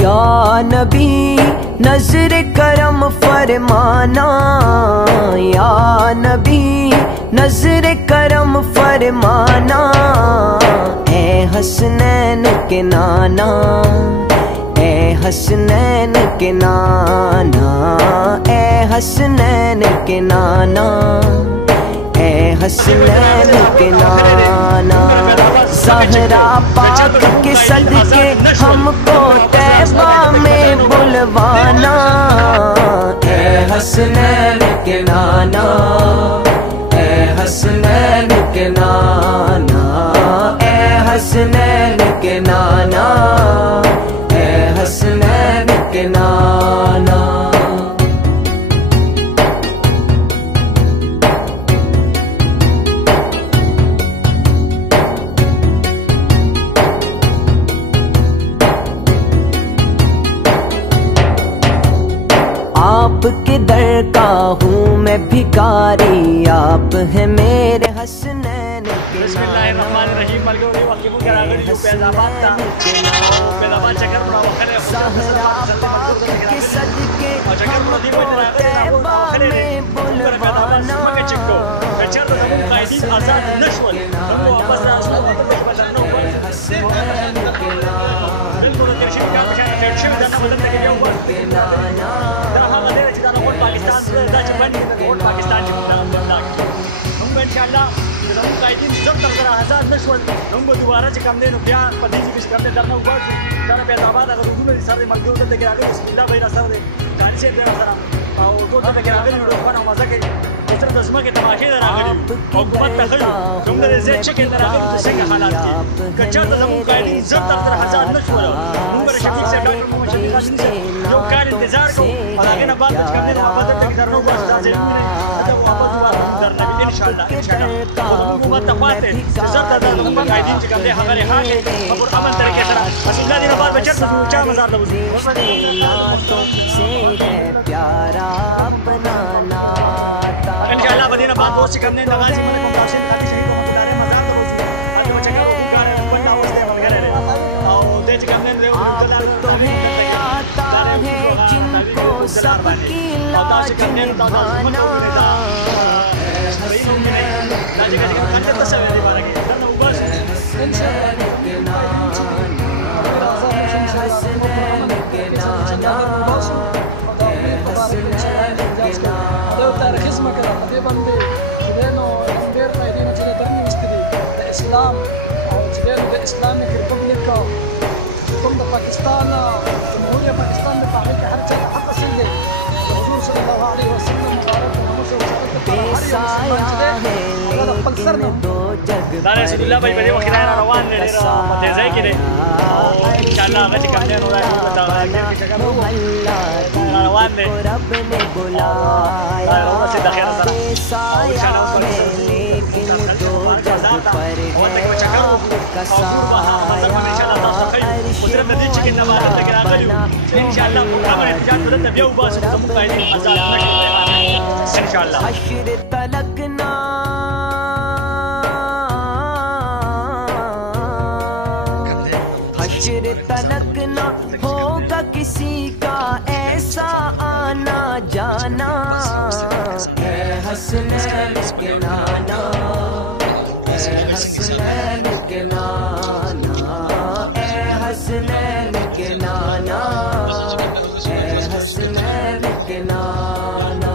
या नबी नजर करम फरमाना, या नबी नजर करम फरमाना। ए हसनैन के नाना, ए हसनैन के नाना, ए हसनैन के नाना, ए हसनैन के नाना। ज़हरा पाक के सदके हमको तैबा में बुलवाना। ए हसनैन के नाना, ए हसनैन के नाना, ए हसनैन के नाना, ए हसनैन के नाना। आपके दर का हूँ मैं भिखारी, आप हैं मेरे हसनैन के नाना। ज़हरा पाक के सदके हमको तैबा में बुलवाना। दोबारा से कम देनो प्यार पति जी किस करते डरना ऊपर जाना फैजाबाद अगर उर्दू में सर मल दे के आगे बिस्मिल्लाह भाई सर दे जान से दे सर और तो के आगे वीडियो बना मजा के दूसरे दसमा के तमाशे दे आगे और बात पे खल तुम ने से चेक कर आगे तो से हालात की कच्चा तो हम का इज्जत तर हजार नशवर नंबर शफीक से डॉक्टर मोहम्मद शफीक हाजिर से जो का इंतजार को और आगे ना बात कम देनो वापस तक करना ऊपर से तो वापस करना इंशाल्लाह इंशाल्लाह हुकूमत तफाते इज्जत दा लोग कायदीन से करते हमारे हां के और अमन तरीके से रसूलुल्लाह दिन बाद बचत तो ऊंचा मजार दबू से है प्यारा अपना नाता। इंशाल्लाह बदीना बात दोस्त करने लगा से मैंने मुतासिर खाली शहीद को बुलाने मजार दबू आगे बच्चे का रोजगार है ऊपर ना उससे मन करे और देश करने ले तुम्हें आता है जिनको सबकी लाज निभाना। इस्लामिक रिपब्लिक हुकूमत पाकिस्तान जमहूरियत पाकिस्तान में पावे के हर जगह हक हासिल है। हुजूर सल्लल्लाहु अलैहि वसल्लम मुबारक नमस दारे रसूलुल्लाह भाई बड़े वक्त रहना रवान ले रहा मते जाए कि इंशाल्लाह आज का दिन हो रहा है बता के जगह रवान ले रब ने बुलाया से दखिर इंशाल्लाह लेकिन दो जग पर है हश्र तलक ना हश्र तलक ना होगा किसी का ऐसा आना जाना। ए हसनैन के नाना, ए हसनैन के नाना, ए हसनैन के नाना, ए हसनैन के नाना।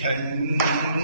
जन्नत